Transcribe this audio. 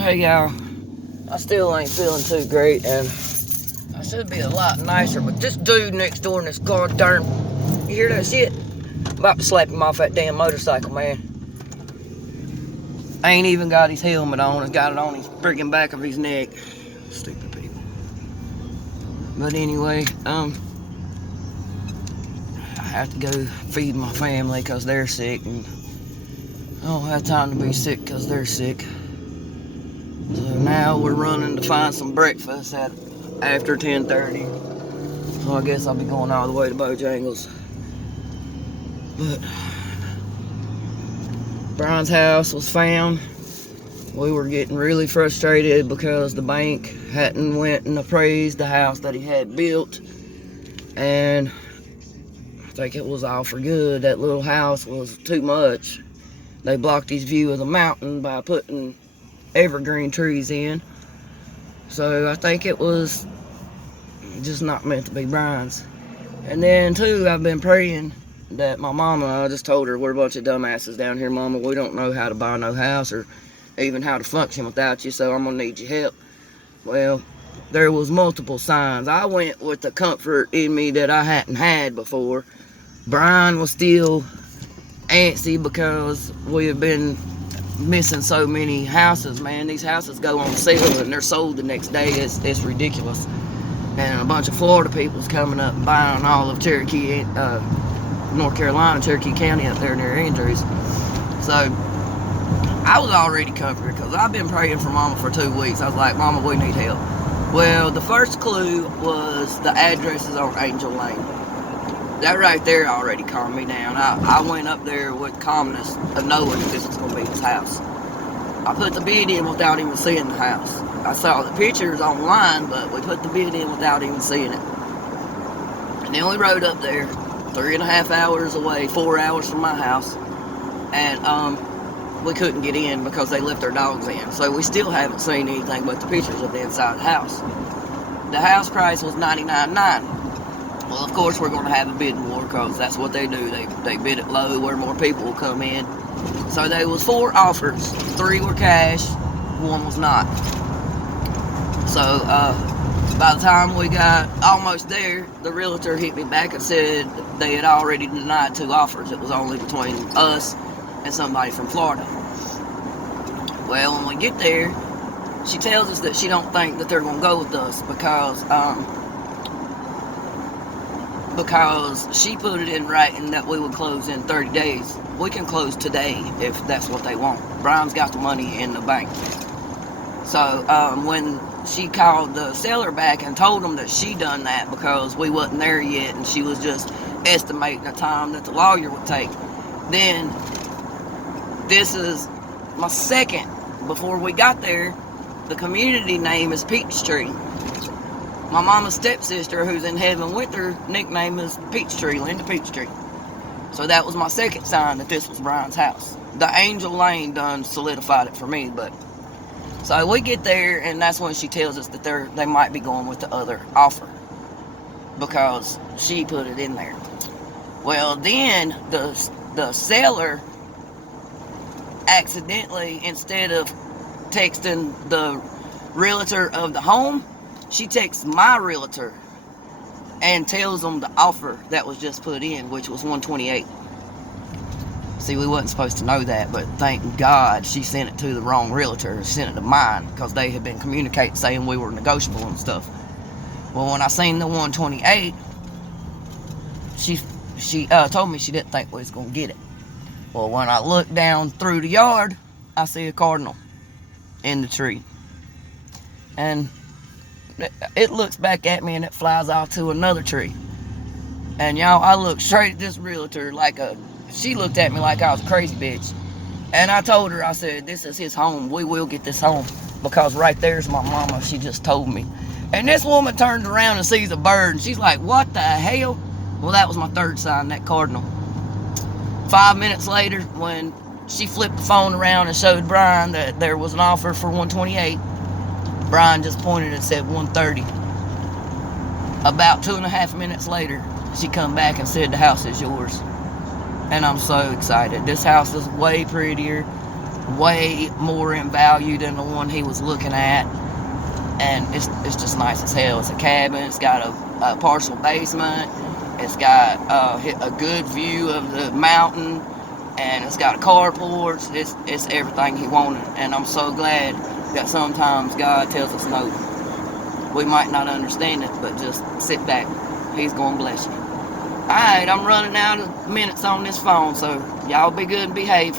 Hey y'all, I still ain't feeling too great, and I should be a lot nicer, but this dude next door in this goddamn, you hear that shit? I'm about to slap him off that damn motorcycle, man. Ain't even got his helmet on, he's got it on his freaking back of his neck. Stupid people. But anyway, I have to go feed my family because they're sick, and I don't have time to be sick because they're sick. So now we're running to find some breakfast at after 10:30. So I guess I'll be going all the way to Bojangles. But Brian's house was found. We were getting really frustrated because the bank hadn't went and appraised the house that he had built, and I think it was all for good. That little house was too much. They blocked his view of the mountain by putting evergreen trees in. So I think it was just not meant to be Brian's. And then too, I've been praying that my mama, I just told her, we're a bunch of dumbasses down here, mama. We don't know how to buy no house or even how to function without you, so I'm gonna need your help. Well, there was multiple signs. I went with the comfort in me that I hadn't had before. Brian was still antsy because we have been missing so many houses, man. These houses go on sale and they're sold the next day. It's ridiculous. And a bunch of Florida people's coming up and buying all of Cherokee, North Carolina, Cherokee County up there near Andrews. So I was already comforted because I've been praying for Mama for 2 weeks. I was like, Mama, we need help. Well, the first clue was the address is on Angel Lane. That right there already calmed me down. I went up there with calmness of knowing that this was going to be his house. I put the bid in without even seeing the house. I saw the pictures online, but we put the bid in without even seeing it. And then we rode up there, 3.5 hours away, 4 hours from my house, and we couldn't get in because they left their dogs in. So we still haven't seen anything but the pictures of the inside of the house. The house price was $99,900. Well, of course, we're going to have a bidding war because that's what they do. They bid it low where more people will come in. So there was 4 offers. 3 were cash, 1 was not. So by the time we got almost there, the realtor hit me back and said they had already denied 2 offers. It was only between us and somebody from Florida. Well, when we get there, she tells us that she don't think that they're going to go with us because she put it in writing that we would close in 30 days. We can close today if that's what they want. Brian's got the money in the bank. So when she called the seller back and told them that she done that because we wasn't there yet and she was just estimating the time that the lawyer would take, then this is my second. Before we got there, the community name is Peachtree. My mama's stepsister, who's in heaven with her, nickname is Peachtree, Linda Peachtree. So that was my second sign that this was Brian's house. The Angel Lane done solidified it for me, but so we get there, and that's when she tells us that they might be going with the other offer because she put it in there. Well, then the seller accidentally, instead of texting the realtor of the home, she texts my realtor and tells them the offer that was just put in, which was $128,000. See, we wasn't supposed to know that, but thank God she sent it to the wrong realtor. She sent it to mine because they had been communicating saying we were negotiable and stuff. Well, when I seen the $128,000, she told me she didn't think we was gonna get it. Well, when I looked down through the yard, I see a cardinal in the tree, and it looks back at me and it flies off to another tree. And y'all, I looked straight at this realtor she looked at me like I was a crazy bitch. And I told her, I said, this is his home. We will get this home because right there's my mama. She just told me. And this woman turns around and sees a bird and she's like, what the hell? Well, that was my third sign, that cardinal. 5 minutes later, when she flipped the phone around and showed Brian that there was an offer for $128,000, Brian just pointed and said $130,000. About 2.5 minutes later, she come back and said the house is yours. And I'm so excited. This house is way prettier. way more in value than the one he was looking at. And it's just nice as hell. It's a cabin. It's got a partial basement. It's got a good view of the mountain, and it's got a carport. It's everything he wanted. And I'm so glad that sometimes God tells us no. We might not understand it, but just sit back. He's gonna bless you. Alright, I'm running out of minutes on this phone, so y'all be good and behave.